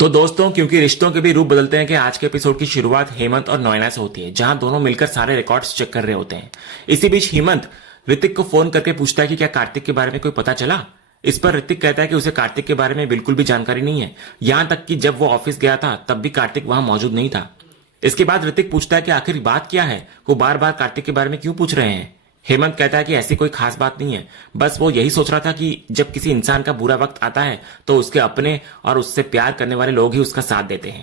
तो दोस्तों, क्योंकि रिश्तों के भी रूप बदलते हैं कि आज के एपिसोड की शुरुआत हेमंत और नोएना से होती है, जहां दोनों मिलकर सारे रिकॉर्ड्स चेक कर रहे होते हैं। इसी बीच हेमंत ऋतिक को फोन करके पूछता है कि क्या कार्तिक के बारे में कोई पता चला। इस पर ऋतिक कहता है कि उसे कार्तिक के बारे में बिल्कुल भी जानकारी नहीं है, यहां तक कि जब वो ऑफिस गया था तब भी कार्तिक वहां मौजूद नहीं था। इसके बाद ऋतिक पूछता है कि आखिर बात क्या है, वो बार बार कार्तिक के बारे में क्यों पूछ रहे हैं। हेमंत कहता है कि ऐसी कोई खास बात नहीं है, बस वो यही सोच रहा था कि जब किसी इंसान का बुरा वक्त आता है तो उसके अपने और उससे प्यार करने वाले लोग ही उसका साथ देते हैं।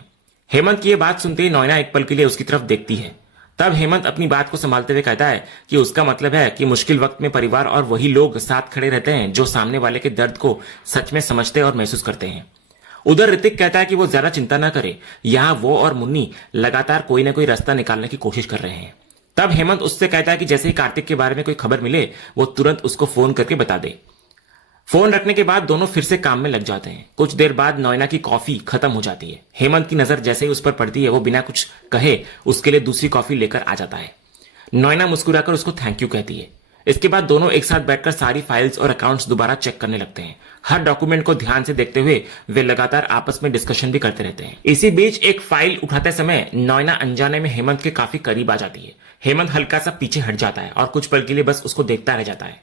हेमंत की यह बात सुनते ही नोएना एक पल के लिए उसकी तरफ देखती है। तब हेमंत अपनी बात को संभालते हुए कहता है कि उसका मतलब है कि मुश्किल वक्त में परिवार और वही लोग साथ खड़े रहते हैं जो सामने वाले के दर्द को सच में समझते और महसूस करते हैं। उधर ऋतिक कहता है कि वो ज्यादा चिंता ना करे, यहां वो और मुन्नी लगातार कोई ना कोई रास्ता निकालने की कोशिश कर रहे हैं। तब हेमंत उससे कहता है कि जैसे ही कार्तिक के बारे में कोई खबर मिले वो तुरंत उसको फोन करके बता दे। फोन रखने के बाद दोनों फिर से काम में लग जाते हैं। कुछ देर बाद नोएना की कॉफी खत्म हो जाती है। हेमंत की नजर जैसे ही उस पर पड़ती है वो बिना कुछ कहे उसके लिए दूसरी कॉफी लेकर आ जाता है। नोएना मुस्कुराकर उसको थैंक यू कहती है। इसके बाद दोनों एक साथ बैठकर सारी फाइल्स और अकाउंट्स दोबारा चेक करने लगते हैं। हर डॉक्यूमेंट को ध्यान से देखते हुए वे लगातार आपस में डिस्कशन भी करते रहते हैं। इसी बीच एक फाइल उठाते समय नोएना अनजाने में हेमंत के काफी करीब आ जाती है। हेमंत हल्का सा पीछे हट जाता है और कुछ पल के लिए बस उसको देखता रह जाता है।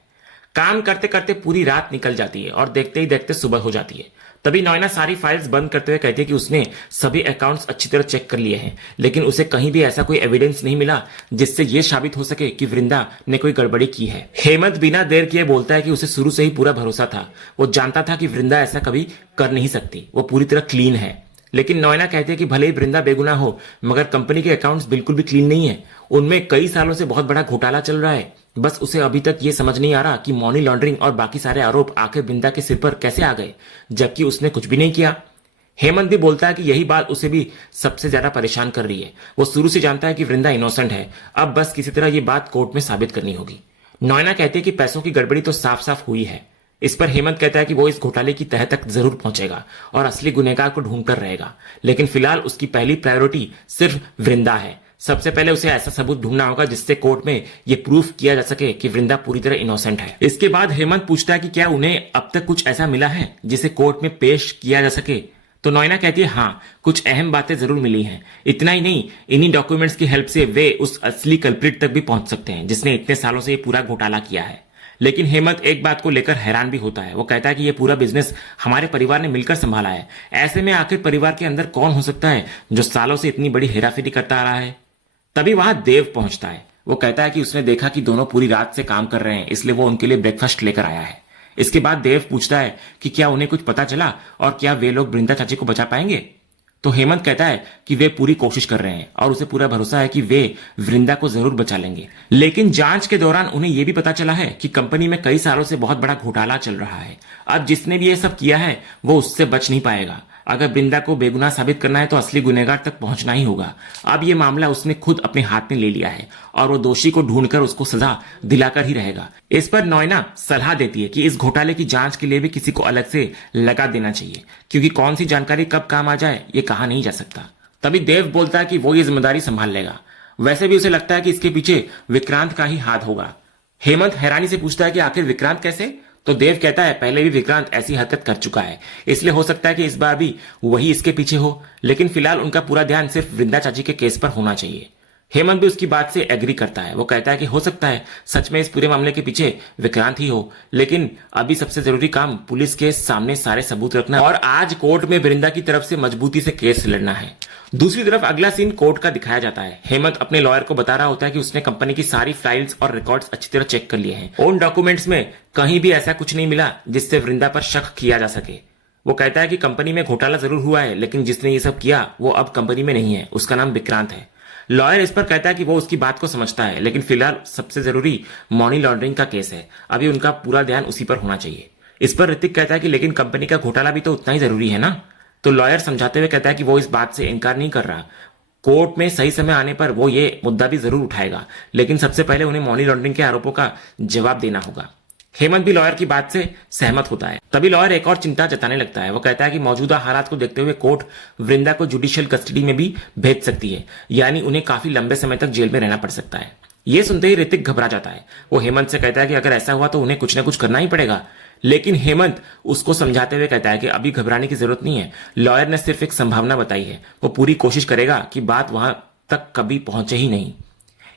काम करते करते पूरी रात निकल जाती है और देखते ही देखते सुबह हो जाती है। तभी नोएना सारी फाइल्स बंद करते हुए कहती है कि उसने सभी अकाउंट्स अच्छी तरह चेक कर लिए हैं, लेकिन उसे कहीं भी ऐसा कोई एविडेंस नहीं मिला जिससे यह साबित हो सके कि वृंदा ने कोई गड़बड़ी की है। हेमंत बिना देर किए बोलता है कि उसे शुरू से ही पूरा भरोसा था। वो जानता था कि वृंदा ऐसा कभी कर नहीं सकती, वो पूरी तरह क्लीन है। लेकिन नोएना कहती है कि भले ही वृंदा बेगुनाह हो, मगर कंपनी के अकाउंट्स बिल्कुल भी क्लीन नहीं है। उनमें कई सालों से बहुत बड़ा घोटाला चल रहा है। बस उसे अभी तक ये समझ नहीं आ रहा कि मनी लॉन्ड्रिंग और बाकी सारे आरोप आखिर वृंदा के सिर पर कैसे आ गए, जबकि उसने कुछ भी नहीं किया। हेमंत भी बोलता है कि यही बात उसे भी सबसे ज्यादा परेशान कर रही है। वो शुरू से जानता है कि वृंदा इनोसेंट है, अब बस किसी तरह ये बात कोर्ट में साबित करनी होगी। नोएना कहती है कि पैसों की गड़बड़ी तो साफ साफ हुई है। इस पर हेमंत कहता है कि वो इस घोटाले की तह तक जरूर पहुंचेगा और असली गुनहगार को ढूंढकर रहेगा, लेकिन फिलहाल उसकी पहली प्रायोरिटी सिर्फ वृंदा है। सबसे पहले उसे ऐसा सबूत ढूंढना होगा जिससे कोर्ट में यह प्रूफ किया जा सके कि वृंदा पूरी तरह इनोसेंट है। इसके बाद हेमंत पूछता है कि क्या उन्हें अब तक कुछ ऐसा मिला है जिसे कोर्ट में पेश किया जा सके। तो नोएना कहती है हाँ, कुछ अहम बातें जरूर मिली हैं। इतना ही नहीं, इन्हीं डॉक्यूमेंट्स की हेल्प से वे उस असली कल्प्रिट तक भी पहुंच सकते हैं जिसने इतने सालों से ये पूरा घोटाला किया है। लेकिन हेमंत एक बात को लेकर हैरान भी होता है। वो कहता है कि यह पूरा बिजनेस हमारे परिवार ने मिलकर संभाला है। ऐसे में आखिर परिवार के अंदर कौन हो सकता है जो सालों से इतनी बड़ी हेराफेरी करता आ रहा है। तभी वहां देव पहुंचता है। वो कहता है कि उसने देखा कि दोनों पूरी रात से काम कर रहे हैं, इसलिए वो उनके लिए ब्रेकफास्ट लेकर आया है। इसके बाद देव पूछता है कि क्या उन्हें कुछ पता चला और क्या वे लोग वृंदा चाची को बचा पाएंगे। तो हेमंत कहता है कि वे पूरी कोशिश कर रहे हैं और उसे पूरा भरोसा है कि वे वृंदा को जरूर बचा लेंगे। लेकिन जांच के दौरान उन्हें यह भी पता चला है कि कंपनी में कई सालों से बहुत बड़ा घोटाला चल रहा है। अब जिसने भी ये सब किया है वो उससे बच नहीं पाएगा। अगर वृंदा को बेगुनाह साबित करना है तो असली गुनहगार तक पहुंचना ही होगा। अब ये मामला उसने खुद अपने हाथ में ले लिया है और वो दोषी को ढूंढकर उसको सजा दिलाकर ही रहेगा। इस पर नोएना सलाह देती है कि इस घोटाले की जांच के लिए भी किसी को अलग से लगा देना चाहिए, क्योंकि कौन सी जानकारी कब काम आ जाए ये कहा नहीं जा सकता। तभी देव बोलता है कि वो ये जिम्मेदारी संभाल लेगा। वैसे भी उसे लगता है कि इसके पीछे विक्रांत का ही हाथ होगा। हेमंत हैरानी से पूछता है कि आखिर विक्रांत कैसे। तो देव कहता है पहले भी विक्रांत ऐसी हरकत कर चुका है, इसलिए हो सकता है कि इस बार भी वही इसके पीछे हो, लेकिन फिलहाल उनका पूरा ध्यान सिर्फ वृंदा चाची के केस पर होना चाहिए। हेमंत भी उसकी बात से एग्री करता है। वो कहता है कि हो सकता है सच में इस पूरे मामले के पीछे विक्रांत ही हो, लेकिन अभी सबसे जरूरी काम पुलिस के सामने सारे सबूत रखना और आज कोर्ट में वृंदा की तरफ से मजबूती से केस लड़ना है। दूसरी तरफ अगला सीन कोर्ट का दिखाया जाता है। हेमंत अपने लॉयर को बता रहा होता है कि उसने कंपनी की सारी फाइल्स और रिकॉर्ड्स अच्छी तरह चेक कर लिए हैं। उन डॉक्यूमेंट्स में कहीं भी ऐसा कुछ नहीं मिला जिससे वृंदा पर शक किया जा सके। वो कहता है कि कंपनी में घोटाला जरूर हुआ है, लेकिन जिसने ये सब किया वो अब कंपनी में नहीं है, उसका नाम विक्रांत है। लॉयर इस पर कहता है कि वो उसकी बात को समझता है, लेकिन फिलहाल सबसे जरूरी मनी लॉन्ड्रिंग का केस है, अभी उनका पूरा ध्यान उसी पर होना चाहिए। इस पर ऋतिक कहता है कि लेकिन कंपनी का घोटाला भी तो उतना ही जरूरी है ना। तो लॉयर समझाते हुए कहता है कि वो इस बात से इनकार नहीं कर रहा। कोर्ट में सही समय आने पर वो ये मुद्दा भी जरूर उठाएगा, लेकिन सबसे पहले उन्हें मनी लॉन्ड्रिंग के आरोपों का जवाब देना होगा। हेमंत भी लॉयर की बात से सहमत होता है। तभी लॉयर एक और चिंता जताने लगता है। वो कहता है कि मौजूदा हालात को देखते हुए कोर्ट वृंदा को जुडिशियल कस्टडी में भी भेज सकती है, यानी उन्हें काफी लंबे समय तक जेल में रहना पड़ सकता है। ये सुनते ही ऋतिक घबरा जाता है। वो हेमंत से कहता है कि अगर ऐसा हुआ तो उन्हें कुछ ना कुछ करना ही पड़ेगा। लेकिन हेमंत उसको समझाते हुए कहता है कि अभी घबराने की जरूरत नहीं है, लॉयर ने सिर्फ एक संभावना बताई है, वो पूरी कोशिश करेगा कि बात वहां तक कभी पहुंचे ही नहीं।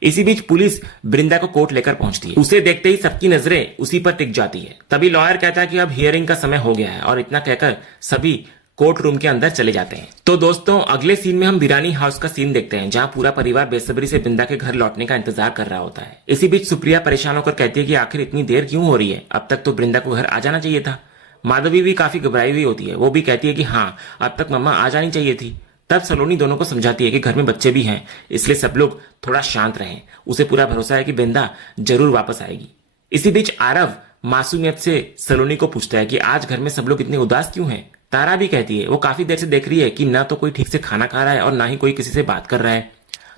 इसी बीच पुलिस बृंदा को कोर्ट लेकर पहुंचती है। उसे देखते ही सबकी नजरें उसी पर टिक जाती है। तभी लॉयर कहता है कि अब हियरिंग का समय हो गया है, और इतना कहकर सभी कोर्ट रूम के अंदर चले जाते हैं। तो दोस्तों, अगले सीन में हम बिरानी हाउस का सीन देखते हैं, जहां पूरा परिवार बेसब्री से बृंदा के घर लौटने का इंतजार कर रहा होता है। इसी बीच सुप्रिया परेशान होकर कहती है कि आखिर इतनी देर क्यों हो रही है, अब तक तो बृंदा को घर आ जाना चाहिए था। माधवी भी काफी घबराई हुई होती है। वो भी कहती है कि हाँ, अब तक मम्मा आ जानी चाहिए थी। तब सलोनी दोनों को समझाती है कि घर में बच्चे भी हैं, इसलिए सब लोग थोड़ा शांत रहें। उसे पूरा भरोसा है कि बृंदा जरूर वापस आएगी। इसी बीच आरव मासूमियत से सलोनी को पूछता है कि आज घर में सब लोग इतने उदास क्यों हैं। तारा भी कहती है वो काफी देर से देख रही है कि ना तो कोई ठीक से खाना खा रहा है और ना ही कोई किसी से बात कर रहा है।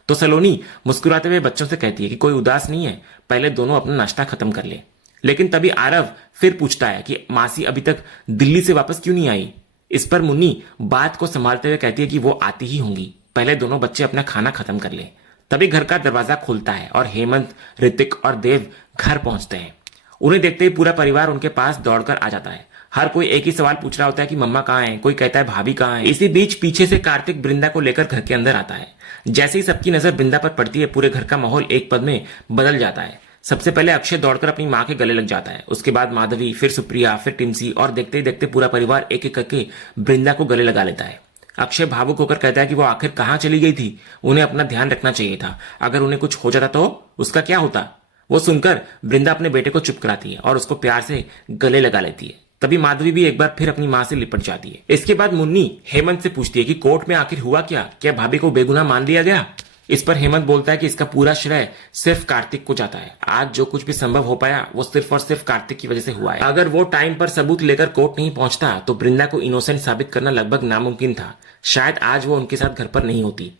तो सलोनी मुस्कुराते हुए बच्चों से कहती है कि कोई उदास नहीं है, पहले दोनों अपना नाश्ता खत्म कर ले। लेकिन तभी आरव फिर पूछता है कि मासी अभी तक दिल्ली से वापस क्यों नहीं आई। इस पर मुन्नी बात को संभालते हुए कहती है कि वो आती ही होंगी, पहले दोनों बच्चे अपना खाना खत्म कर ले। तभी घर का दरवाजा खुलता है और हेमंत, ऋतिक और देव घर पहुंचते हैं। उन्हें देखते ही पूरा परिवार उनके पास दौड़कर आ जाता है। हर कोई एक ही सवाल पूछ रहा होता है कि मम्मा कहाँ है, कोई कहता है भाभी कहाँ है। इसी बीच पीछे से कार्तिक बृंदा को लेकर घर के अंदर आता है। जैसे ही सबकी नजर बृंदा पर पड़ती है, पूरे घर का माहौल एक पल में बदल जाता है। सबसे पहले अक्षय दौड़कर अपनी मां के गले लग जाता है, उसके बाद माधवी, फिर सुप्रिया, फिर टिम्सी, और देखते ही देखते पूरा परिवार एक एक करके बृंदा को गले लगा लेता है। अक्षय भावुक होकर कहता है कि वो आखिर कहाँ चली गई थी, उन्हें अपना ध्यान रखना चाहिए था, अगर उन्हें कुछ हो जाता तो उसका क्या होता। वो सुनकर बृंदा अपने बेटे को चुप कराती है और उसको प्यार से गले लगा लेती है। तभी माधवी भी एक बार फिर अपनी मां से लिपट जाती है। इसके बाद मुन्नी हेमंत से पूछती है कि कोर्ट में आखिर हुआ क्या भाभी को बेगुनाह मान लिया गया। इस पर हेमंत बोलता है कि इसका पूरा श्रेय सिर्फ कार्तिक को जाता है। आज जो कुछ भी संभव हो पाया वो सिर्फ और सिर्फ कार्तिक की वजह से हुआ है। अगर वो टाइम पर सबूत लेकर कोर्ट नहीं पहुंचता तो बृंदा को इनोसेंट साबित करना लगभग नामुमकिन था। शायद आज वो उनके साथ घर पर नहीं होती।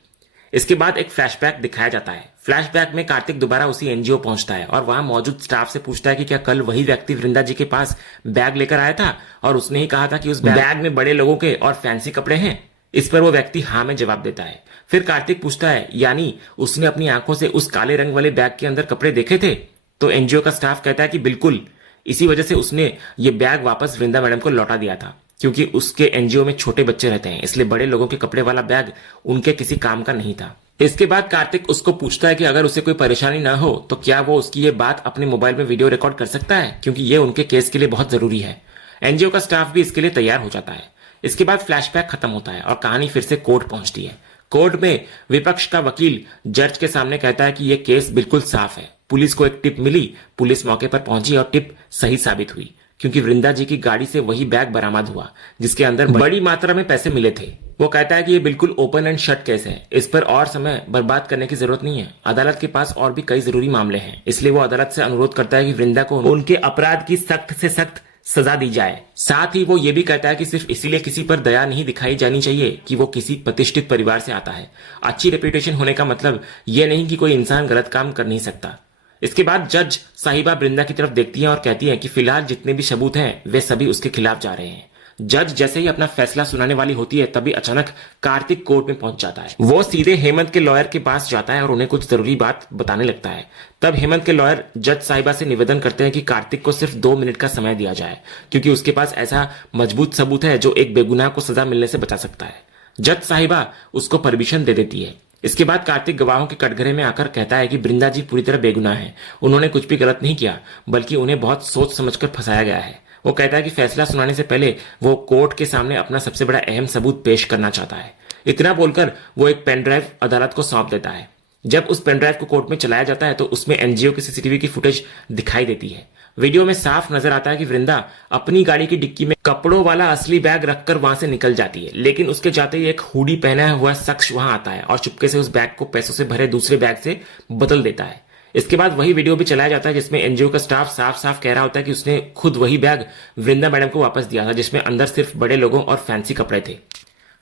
इसके बाद एक फ्लैशबैक दिखाया जाता है। फ्लैशबैक में कार्तिक दोबारा उसी एनजीओ पहुंचता है और वहां मौजूद स्टाफ से पूछता है कि क्या कल वही व्यक्ति वृंदा जी के पास बैग लेकर आया था और उसने ही कहा था कि उस बैग में बड़े लोगों के और फैंसी कपड़े हैं। इस पर वो व्यक्ति हाँ में जवाब देता है। फिर कार्तिक पूछता है यानी उसने अपनी आंखों से उस काले रंग वाले बैग के अंदर कपड़े देखे थे। तो एनजीओ का स्टाफ कहता है कि बिल्कुल, इसी वजह से उसने ये बैग वापस वृंदा मैडम को लौटा दिया था, क्योंकि उसके एनजीओ में छोटे बच्चे रहते हैं, इसलिए बड़े लोगों के कपड़े वाला बैग उनके किसी काम का नहीं था। इसके बाद कार्तिक उसको पूछता है कि अगर उसे कोई परेशानी ना हो तो क्या वो उसकी ये बात अपने मोबाइल में वीडियो रिकॉर्ड कर सकता है, क्योंकि ये उनके केस के लिए बहुत जरूरी है। एनजीओ का स्टाफ भी इसके लिए तैयार हो जाता है। इसके बाद फ्लैशबैक खत्म होता है और कहानी फिर से कोर्ट पहुंचती है। कोर्ट में विपक्ष का वकील जज के सामने कहता है कि यह केस बिल्कुल साफ है। पुलिस को एक टिप मिली, पुलिस मौके पर पहुंची और टिप सही साबित हुई, क्योंकि वृंदा जी की गाड़ी से वही बैग बरामद हुआ जिसके अंदर बड़ी मात्रा में पैसे मिले थे। वो कहता है कि ये बिल्कुल ओपन एंड शट केस है, इस पर और समय बर्बाद करने की जरूरत नहीं है। अदालत के पास और भी कई जरूरी मामले हैं, इसलिए वो अदालत से अनुरोध करता है कि वृंदा को उनके अपराध की सख्त से सख्त सजा दी जाए। साथ ही वो ये भी कहता है कि सिर्फ इसीलिए किसी पर दया नहीं दिखाई जानी चाहिए कि वो किसी प्रतिष्ठित परिवार से आता है। अच्छी रेपुटेशन होने का मतलब ये नहीं कि कोई इंसान गलत काम कर नहीं सकता। इसके बाद जज साहिबा बृंदा की तरफ देखती है और कहती है कि फिलहाल जितने भी सबूत हैं वे सभी उसके खिलाफ जा रहे हैं। जज जैसे ही अपना फैसला सुनाने वाली होती है तभी अचानक कार्तिक कोर्ट में पहुंच जाता है। वो सीधे हेमंत के लॉयर के पास जाता है और उन्हें कुछ जरूरी बात बताने लगता है। तब हेमंत के लॉयर जज साहिबा से निवेदन करते हैं कि कार्तिक को सिर्फ 2 मिनट का समय दिया जाए, क्योंकि उसके पास ऐसा मजबूत सबूत है जो एक बेगुनाह को सजा मिलने से बचा सकता है। जज साहिबा उसको परमिशन दे देती है। इसके बाद कार्तिक गवाहों के कटघरे में आकर कहता है कि बृंदा जी पूरी तरह बेगुनाह है, उन्होंने कुछ भी गलत नहीं किया, बल्कि उन्हें बहुत सोच समझकर फंसाया गया है। वो कहता है कि फैसला सुनाने से पहले वो कोर्ट के सामने अपना सबसे बड़ा अहम सबूत पेश करना चाहता है। इतना बोलकर वो एक पेन ड्राइव अदालत को सौंप देता है। जब उस पेन ड्राइव को कोर्ट में चलाया जाता है तो उसमें एनजीओ की सीसीटीवी की फुटेज दिखाई देती है। वीडियो में साफ नजर आता है कि वृंदा अपनी गाड़ी की डिक्की में कपड़ों वाला असली बैग रखकर वहां से निकल जाती है, लेकिन उसके जाते ही एक हुडी पहना हुआ शख्स वहां आता है और चुपके से उस बैग को पैसों से भरे दूसरे बैग से बदल देता है। इसके बाद वही वीडियो भी चलाया जाता है जिसमें एनजीओ का स्टाफ साफ साफ कह रहा होता है कि उसने खुद वही बैग वृंदा मैडम को वापस दिया था, जिसमें अंदर सिर्फ बड़े लोगों और फैंसी कपड़े थे।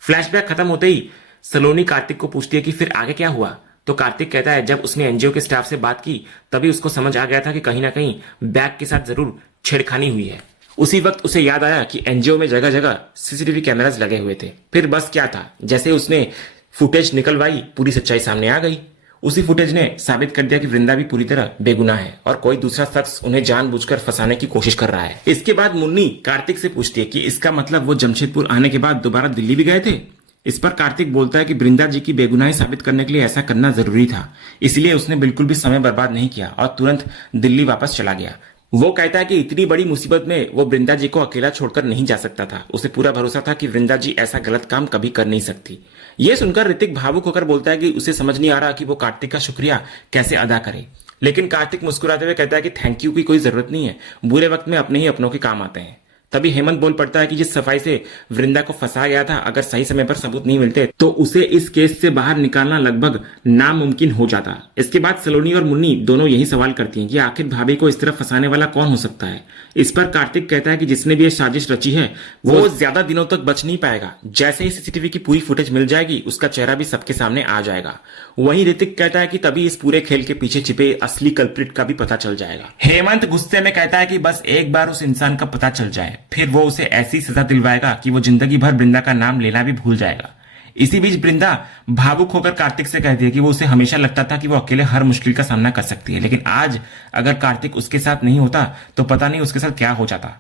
फ्लैशबैक खत्म होते ही सलोनी कार्तिक को पूछती है कि फिर आगे क्या हुआ। तो कार्तिक कहता है जब उसने एनजीओ के स्टाफ से बात की तभी उसको समझ आ गया था कि कहीं ना कहीं बैग के साथ जरूर छेड़खानी हुई है। उसी वक्त उसे याद आया कि एनजीओ में जगह जगह सीसीटीवी कैमरास लगे हुए थे। फिर बस क्या था, जैसे उसने फुटेज निकलवाई पूरी सच्चाई सामने आ गई। उसी फुटेज ने साबित कर दिया कि वृंदा भी पूरी तरह बेगुनाह है और कोई दूसरा शख्स उन्हें जानबूझकर फंसाने की कोशिश कर रहा है। इसके बाद मुन्नी कार्तिक से पूछती है कि इसका मतलब वो जमशेदपुर आने के बाद दोबारा दिल्ली भी गए थे। इस पर कार्तिक बोलता है कि वृंदा जी की बेगुनाही साबित करने के लिए ऐसा करना जरूरी था, इसलिए उसने बिल्कुल भी समय बर्बाद नहीं किया और तुरंत दिल्ली वापस चला गया। वो कहता है कि इतनी बड़ी मुसीबत में वो वृंदा जी को अकेला छोड़कर नहीं जा सकता था। उसे पूरा भरोसा था कि वृंदा जी ऐसा गलत काम कभी कर नहीं सकती। ये सुनकर ऋतिक भावुक होकर बोलता है कि उसे समझ नहीं आ रहा कि वो कार्तिक का शुक्रिया कैसे अदा करे। लेकिन कार्तिक मुस्कुराते हुए कहता है कि थैंक यू की कोई जरूरत नहीं है, बुरे वक्त में अपने ही अपनों के काम आते हैं। तभी हेमंत बोल पड़ता है कि जिस सफाई से वृंदा को फंसा गया था, अगर सही समय पर सबूत नहीं मिलते तो उसे इस केस से बाहर निकालना लगभग नामुमकिन हो जाता। इसके बाद सलोनी और मुन्नी दोनों यही सवाल करती हैं कि आखिर भाभी को इस तरह फंसाने वाला कौन हो सकता है। इस पर कार्तिक कहता है कि जिसने भी ये साजिश रची है वो ज्यादा दिनों तक बच नहीं पाएगा। जैसे ही सीसीटीवी की पूरी फुटेज मिल जाएगी उसका चेहरा भी सबके सामने आ जाएगा। वहीं ऋतिक कहता है कि तभी इस पूरे खेल के पीछे छिपे असली कल्प्रिट का भी पता चल जाएगा। हेमंत गुस्से में कहता है कि बस एक बार उस इंसान का पता चल जाए, फिर वो उसे ऐसी सजा दिलवाएगा कि वो जिंदगी भर वृंदा का नाम लेना भी भूल जाएगा। इसी बीच वृंदा भावुक होकर कार्तिक से कहती है कि वो उसे हमेशा लगता था कि वो अकेले हर मुश्किल का सामना कर सकती है, लेकिन आज अगर कार्तिक उसके साथ नहीं होता तो पता नहीं उसके साथ क्या हो जाता।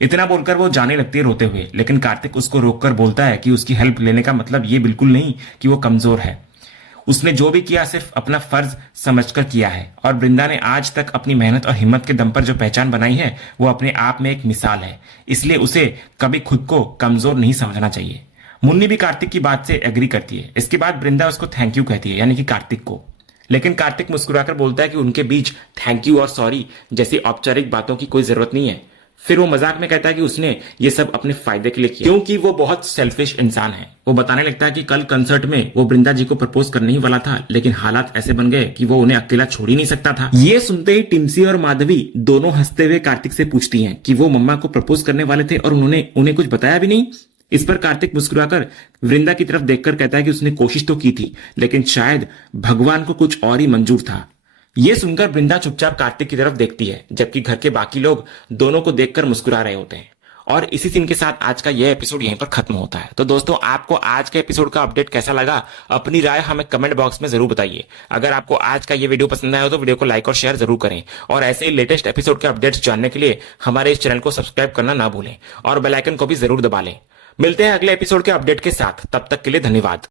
इतना बोलकर वो जाने लगती है रोते हुए, लेकिन कार्तिक उसको रोककर बोलता है कि उसकी हेल्प लेने का मतलब ये बिल्कुल नहीं कि वो कमजोर है। उसने जो भी किया सिर्फ अपना फर्ज समझकर किया है और वृंदा ने आज तक अपनी मेहनत और हिम्मत के दम पर जो पहचान बनाई है वो अपने आप में एक मिसाल है, इसलिए उसे कभी खुद को कमजोर नहीं समझना चाहिए। मुन्नी भी कार्तिक की बात से एग्री करती है। इसके बाद वृंदा उसको थैंक यू कहती है, यानी कि कार्तिक को। लेकिन कार्तिक मुस्कुराकर बोलता है कि उनके बीच थैंक यू और सॉरी जैसी औपचारिक बातों की कोई जरूरत नहीं है। फिर वो मजाक में कहता है कि उसने ये सब अपने फायदे के लिए किया क्योंकि वो बहुत सेल्फिश इंसान है। वो बताने लगता है कि कल कंसर्ट में वो वृंदा जी को प्रपोज करने ही वाला था, लेकिन हालात ऐसे बन गए कि वो उन्हें अकेला छोड़ ही नहीं सकता था। ये सुनते ही टिम्सी और माधवी दोनों हंसते हुए कार्तिक से पूछती हैं कि वो मम्मा को प्रपोज करने वाले थे और उन्होंने उन्हें कुछ बताया भी नहीं। इस पर कार्तिक मुस्कुराकर वृंदा की तरफ देखकर कहता है कि उसने कोशिश तो की थी, लेकिन शायद भगवान को कुछ और ही मंजूर था। ये सुनकर वृंदा चुपचाप कार्तिक की तरफ देखती है, जबकि घर के बाकी लोग दोनों को देखकर मुस्कुरा रहे होते हैं। और इसी सीन के साथ आज का यह एपिसोड यहीं पर खत्म होता है। तो दोस्तों, आपको आज के एपिसोड का अपडेट कैसा लगा, अपनी राय हमें कमेंट बॉक्स में जरूर बताइए। अगर आपको आज का ये वीडियो पसंद आया हो तो वीडियो को लाइक और शेयर जरूर करें और ऐसे ही लेटेस्ट एपिसोड के अपडेट्स जानने के लिए हमारे इस चैनल को सब्सक्राइब करना ना भूलें और बेल आइकन को भी जरूर दबा लें। मिलते हैं अगले एपिसोड के अपडेट के साथ, तब तक के लिए धन्यवाद।